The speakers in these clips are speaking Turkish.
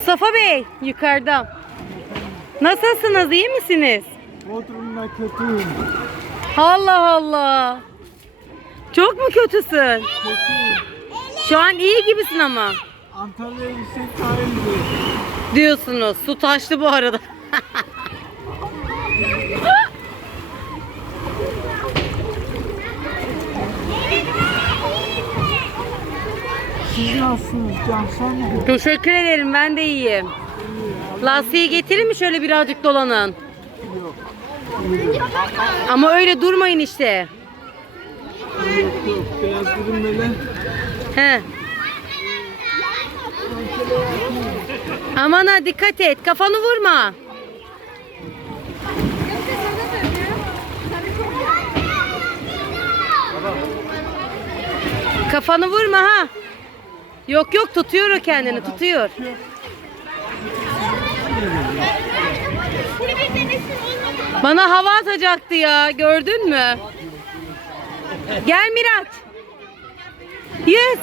Mustafa Bey yukarıda. Nasılsınız iyi misiniz? Bodrum'da kötüyüm. Allah Allah. Çok mu kötüsün? Kötüyüm. Şu an iyi gibisin ama. Antalya'ya gitsek daha iyiydi. Diyorsunuz. Su taştı bu arada. Siz nasılsınız Can sen? Teşekkür ederim ben de iyiyim. Lastiği getirir mi şöyle birazcık dolanın? Yok. Ama öyle durmayın işte. Yok. Beyaz görünmeli. He. Aman ha dikkat et. Kafanı vurma. Kafanı vurma ha. Yok yok tutuyor o kendini tutuyor. Bana hava atacaktı ya gördün mü? Gel Miraç. Yüz.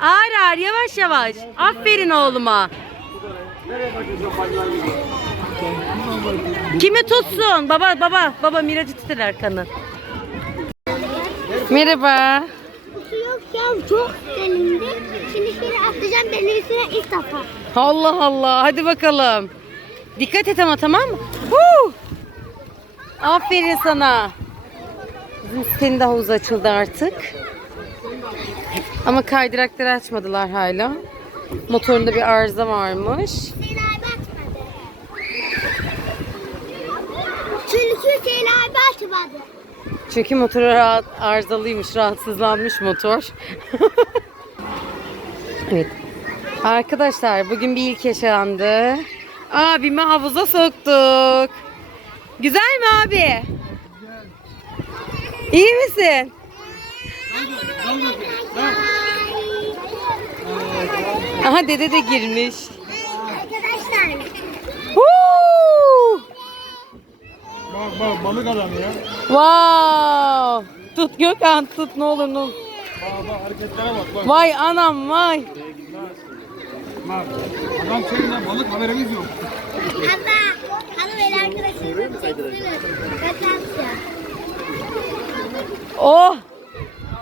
Ağır ağır yavaş yavaş. Aferin oğluma. Kimi tutsun? Baba baba baba Miraç'ı tutar arkanı. Merhaba. Ya çok delindi. Şimdi şöyle atlayacağım deniz üstüne ilk defa. Allah Allah. Hadi bakalım. Dikkat et ama tamam mı? Huu! Aferin sana. Sitenin de havuzu açıldı artık. Ama kaydırakları açmadılar hala. Motorunda bir arıza varmış. Çünkü şeyler batmadı. Çünkü motoru rahat, arızalıymış, rahatsızlanmış motor. evet. Arkadaşlar bugün bir ilk yaşandı. Abimi havuza soktuk. Güzel mi abi? İyi misin? Aha dede de girmiş. Arkadaşlar Huu! Bak bak balık adam ya. Wow! Tut Gökhan tut ne olur ne olur. Bak bak hareketlere bak bak. Vay anam vay. Bak. Adam senin de balık haberimiz yok. abla hanım el arkadaşlar. Kaçarsın. Oh!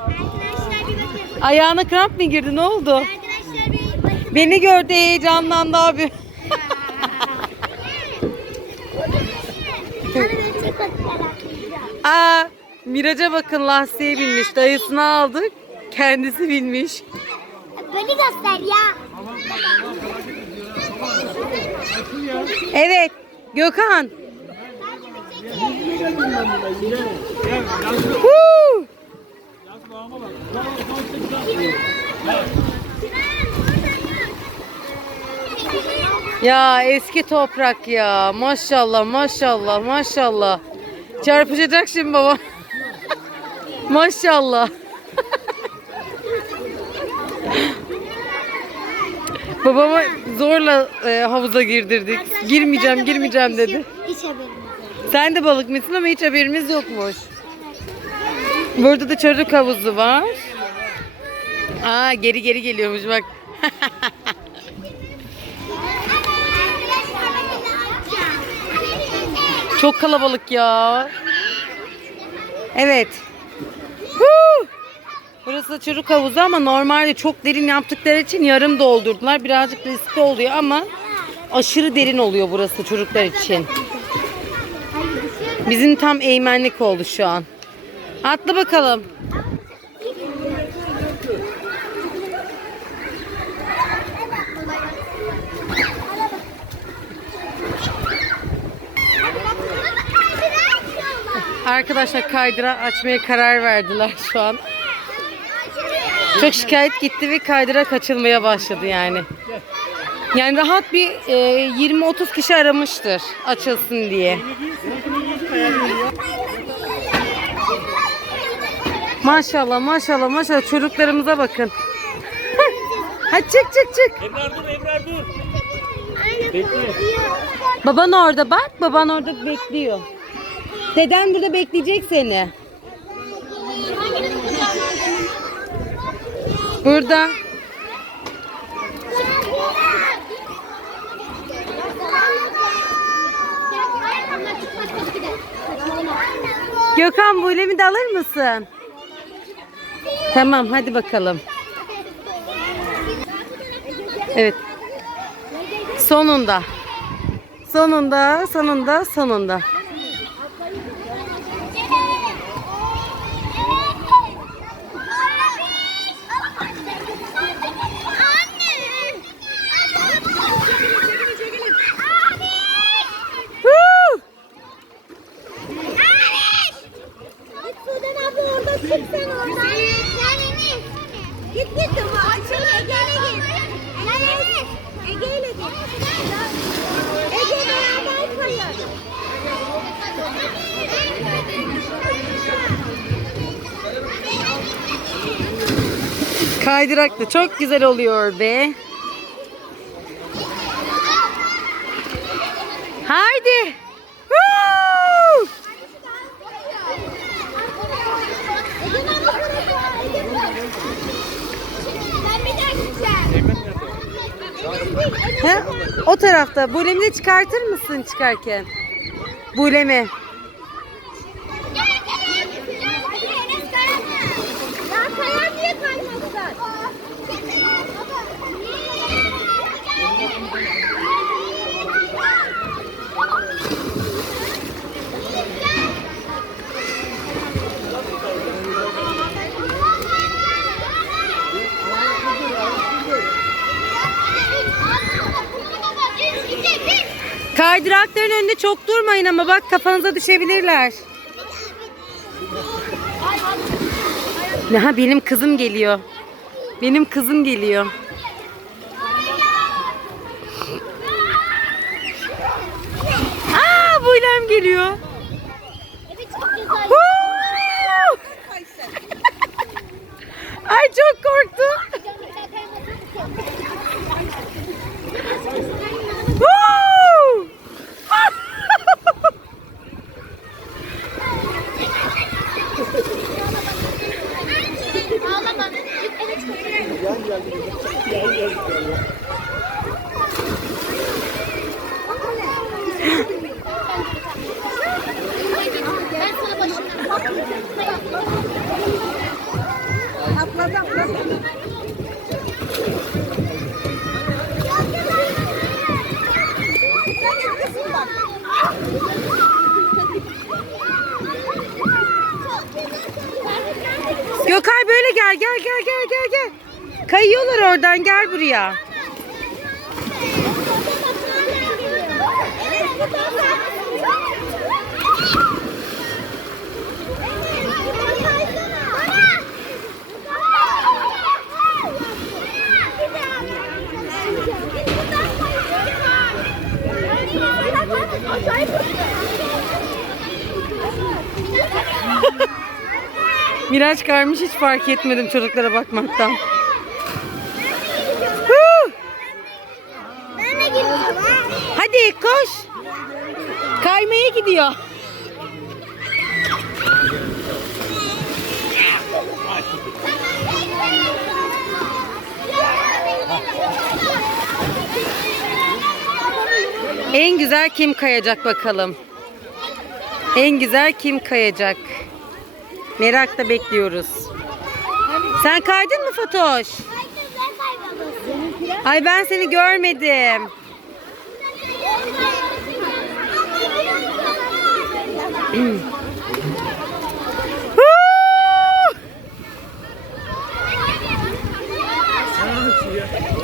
Arkadaşlar bir bakın. Ayağına kramp mı girdi? Ne oldu? Arkadaşlar bir bakın. Beni gördü heyecanlandı abi. Hanım el çek bakın. Aa, Miraç'a bakın lastiğe binmiş. Dayısını aldık. Kendisi binmiş. Beni göster ya. Evet. Gökhan. Huu! Ya eski toprak ya. Maşallah maşallah maşallah. Çarpışacak şimdi baba. maşallah. Babama zorla e, havuza girdirdik. Girmeyeceğim, girmeyeceğim dedi. Hiç haberim yok. Sen de balık mısın ama hiç haberimiz yokmuş. Burada da çocuk havuzu var. Aa geri geri geliyormuş bak. Çok kalabalık ya. Evet. Huu! Burası da çocuk havuzu ama normalde çok derin yaptıkları için yarım doldurdular. Birazcık riskli oluyor ama aşırı derin oluyor burası çocuklar için. Bizim tam eğmenlik oldu şu an. Atla bakalım. Arkadaşlar kaydıra açmaya karar verdiler şu an. Çok şikayet gitti ve kaydırak açılmaya başladı yani. Yani rahat bir e, 20-30 kişi aramıştır açılsın diye. Maşallah maşallah maşallah çocuklarımıza bakın. Hadi çık çık çık. Ebrar dur Ebrar dur. Baban orada bak baban orada bekliyor. Deden burada bekleyecek seni. Burada. Gökhan bu ilemi de alır mısın? Tamam hadi bakalım. Evet. Sonunda. Sonunda, sonunda, sonunda. Git çok güzel oluyor be. Haydi. Huu! Ben bir daha gideceğim. He? O tarafta. Bulemi de çıkartır mısın çıkarken? Bulemi. Kaydırakların önünde çok durmayın ama bak kafanıza düşebilirler. Ha benim kızım geliyor. Benim kızım geliyor. Aa Buylem geliyor. Ay çok korktum. Huu! Ağlama. Evet. Ben sana başlayayım. Gökay böyle gel gel gel gel. Kayıyorlar oradan gel buraya. Miraç karmış hiç fark etmedim çocuklara bakmaktan. Hadi koş. Kaymaya gidiyor. En güzel kim kayacak bakalım. En güzel kim kayacak? Merakla bekliyoruz. Sen kaydın mı Fatoş? Ay ben seni görmedim.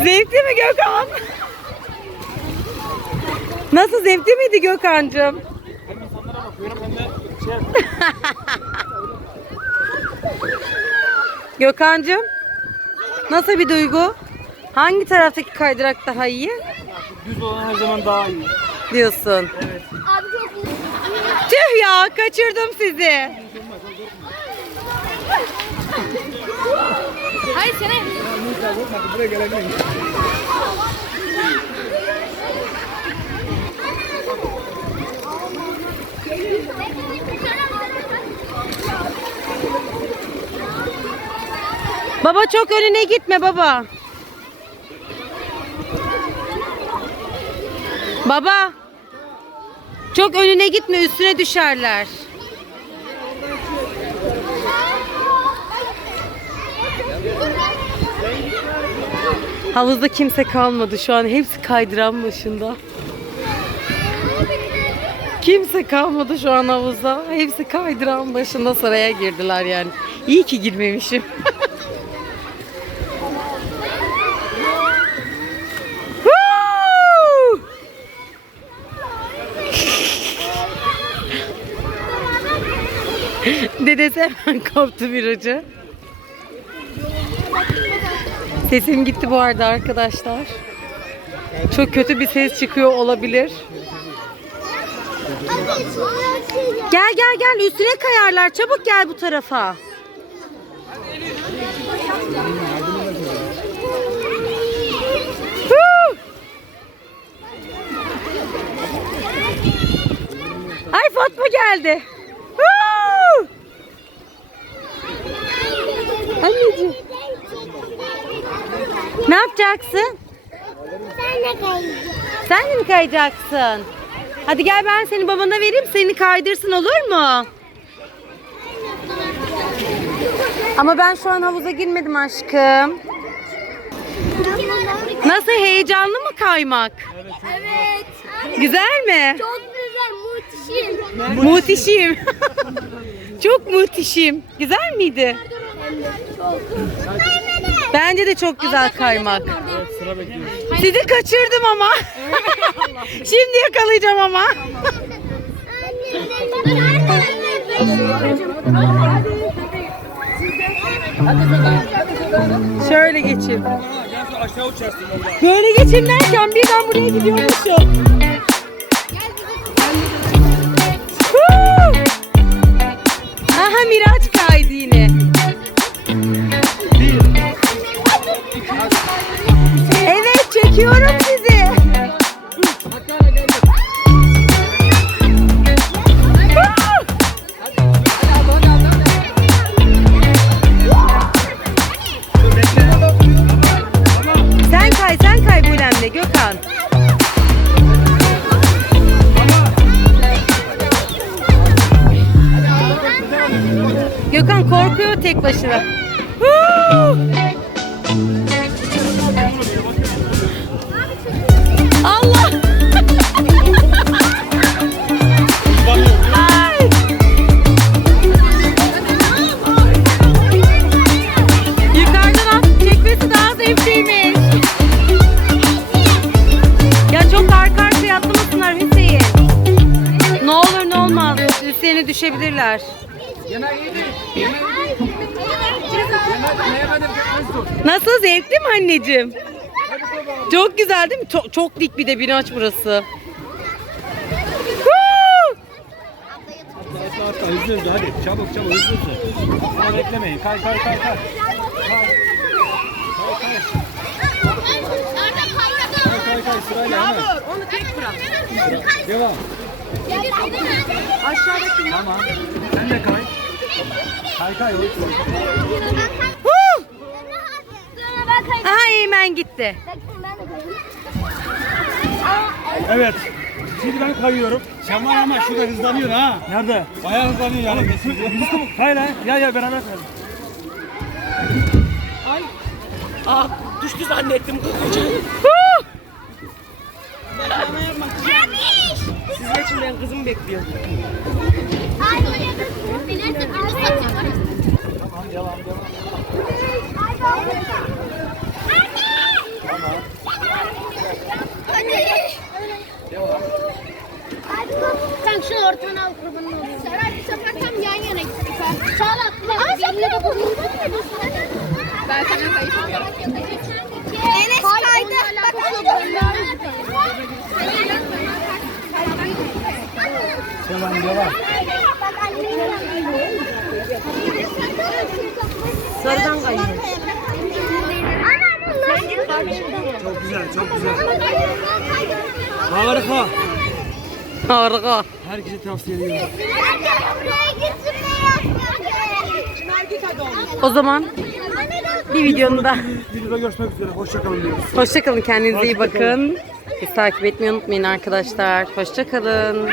Zevkli mi Gökhan? Nasıl zevkli miydi Gökhan'cığım? Hem insanlara bakıyorum hem de şey Gökhan'cığım nasıl bir duygu? Hangi taraftaki kaydırak daha iyi düz olan her zaman daha iyi. diyorsun? Evet. Abi çok iyi. Tüh ya kaçırdım sizi. Hayır sen Buraya. Baba çok önüne gitme baba. Baba. Çok önüne gitme üstüne düşerler. Havuzda kimse kalmadı şu an. Hepsi kaydıran başında. Kimse kalmadı şu an havuzda. Hepsi kaydıran başında saraya girdiler yani. İyi ki girmemişim. Dedesi hemen koptu ucu. Sesim gitti bu arada arkadaşlar. Çok kötü bir ses çıkıyor olabilir. Gel gel gel üstüne kayarlar. Çabuk gel bu tarafa. Ay Fatma geldi. Huu! Anneciğim. Ne yapacaksın? Sen de kayacaksın. Sen de mi kayacaksın? Hadi gel ben seni babana vereyim seni kaydırsın olur mu? Ama ben şu an havuza girmedim aşkım. Nasıl heyecanlı mı kaymak? Evet. Güzel mi? Çok güzel, muhteşem. Muhteşem. çok muhteşem. Güzel miydi? Bence de çok güzel kaymak. Sıra bekliyoruz. Sizi kaçırdım ama. Şimdi yakalayacağım ama. Şöyle geçeyim. Böyle geçeyim derken birden buraya gidiyormuşum. Nasıl zevkli mi anneciğim? Çok güzel değil mi? Çok, çok dik bir de bir aç burası. Atla hızlı hızlı hadi. Çabuk çabuk hızlı hızlı. Beklemeyin. Kay kay kay kay. Kay kay kay sırayla hemen. Onu tek bırak. Devam. Aşağıdaki Tamam. Sen de kay. Kay kay. Aha Eymen gitti. Evet. Şimdi ben kayıyorum. Sen var ama şurada hızlanıyor ha. Nerede? Bayağı hızlanıyor yani. Hayır hayır. Ya ya beraber kayalım. Aa, düştü zannettim kukucu. Huu! Sizin için ben kızımı bekliyorum. Sen güzel çok güzel. Harika. Harika. Herkese tavsiye ediyorum. O zaman bir videonun da Videoda görüşmek üzere. Hoşçakalın diyoruz. Hoşçakalın kendinize iyi bakın. Bizi takip etmeyi unutmayın arkadaşlar. Hoşçakalın.